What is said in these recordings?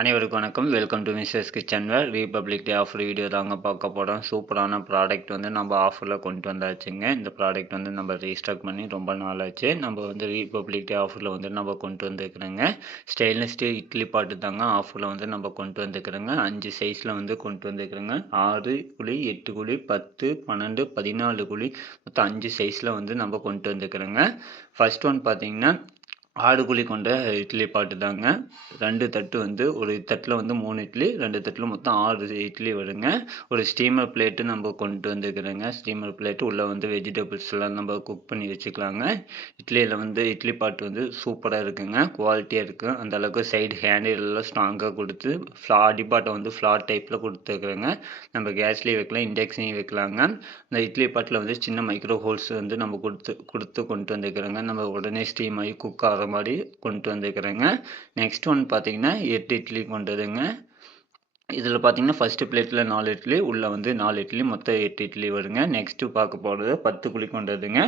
அனைவருக்கும் வணக்கம். Welcome to Mrs kitchen ware. Republic day offer video தாங்க பார்க்க போகிறோம். சூப்பரான ப்ராடக்ட் வந்து நம்ம ஆஃபரில் கொண்டு வந்தாச்சுங்க. இந்த ப்ராடக்ட் வந்து நம்ம ரீஸ்டாக் பண்ணி ரொம்ப நாள் ஆச்சு. நம்ம வந்து ரிபப்ளிக் டே ஆஃபரில் வந்து நம்ம கொண்டு வந்துருக்குறோங்க. ஸ்டெயின்லெஸ் ஸ்டீல் இட்லி பாட்டு தாங்க ஆஃபரில் வந்து நம்ம கொண்டு வந்துருக்குறோங்க. 5 சைஸில் வந்து கொண்டு வந்துருக்குறோங்க. 6 குழி, 8 குழி, 10, 12, 14 குழி, மொத்தம் 5 சைஸில் வந்து நம்ம கொண்டு வந்துருக்குறோங்க. ஃபர்ஸ்ட் ஒன் பார்த்தீங்கன்னா ஆடு குழி கொண்ட இட்லி பாட்டு தாங்க. 2 தட்டு வந்து ஒரு தட்டில் வந்து 3 இட்லி, 2 தட்டில் மொத்தம் 6 இட்லி வருங்க. ஒரு ஸ்டீமர் பிளேட்டு நம்ம கொண்டு வந்துருக்குறோங்க. ஸ்டீமர் பிளேட்டு உள்ளே வந்து வெஜிடபிள்ஸ்லாம் நம்ம குக் பண்ணி வச்சுக்கலாங்க. இட்லியில் வந்து இட்லி பாட்டு வந்து சூப்பராக இருக்குங்க. குவாலிட்டியாக இருக்குது. அந்தளவுக்கு சைடு ஹேண்டிலெல்லாம் ஸ்ட்ராங்காக கொடுத்து அடிப்பாட்டை வந்து ஃப்ளாட் டைப்பில் கொடுத்துருக்குறோங்க. நம்ம கேஸ்லேயும் வைக்கலாம், இண்டக்ஷனையும் வைக்கலாங்க. இந்த இட்லி பாட்டில் வந்து சின்ன மைக்ரோ ஹோல்ஸ் வந்து நம்ம கொடுத்து கொண்டு வந்துருக்குறோங்க. நம்ம உடனே ஸ்டீம் ஆகி குக் ஆகிற மாதிரி கொண்டு வந்துருக்குறேங்க. நெக்ஸ்ட் ஒன் பார்த்தீங்கன்னா 8 இட்லி கொண்டதுங்க. இதில் பார்த்தீங்கன்னா ஃபஸ்ட்டு பிளேட்டில் 4 இட்லி, உள்ளே வந்து 4 இட்லி, மொத்தம் 8 இட்லி வருங்க. நெக்ஸ்ட்டு பார்க்க போகிறது 10 குழி கொண்டதுங்க.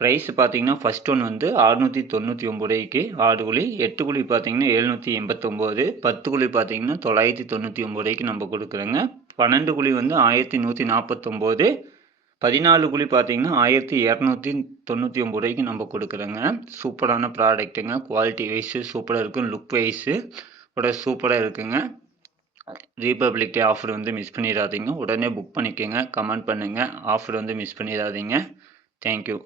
ப்ரைஸ் பார்த்தீங்கன்னா ஃபஸ்ட் ஒன் வந்து 699 ரூபாய்க்கு 6 குழி, 8 குழி பார்த்தீங்கன்னா 789, 10 குழி பார்த்தீங்கன்னா 999 ரூபாய்க்கு நம்ம கொடுக்குறோங்க. 12 குழி வந்து 1149, 14 குழி பார்த்தீங்கன்னா 1299 ரூபாய்க்கு நம்ம கொடுக்குறோங்க. சூப்பரான ப்ராடக்ட்டுங்க. குவாலிட்டி வைஸு சூப்பராக இருக்கும். லுக் வைஸு கூட சூப்பராக இருக்குங்க. ரிபப்ளிக் டே ஆஃபர் வந்து மிஸ் பண்ணிடாதீங்க. உடனே புக் பண்ணிக்கோங்க. கமெண்ட் பண்ணுங்கள். ஆஃபர் வந்து மிஸ் பண்ணிடாதீங்க. தேங்க்யூ.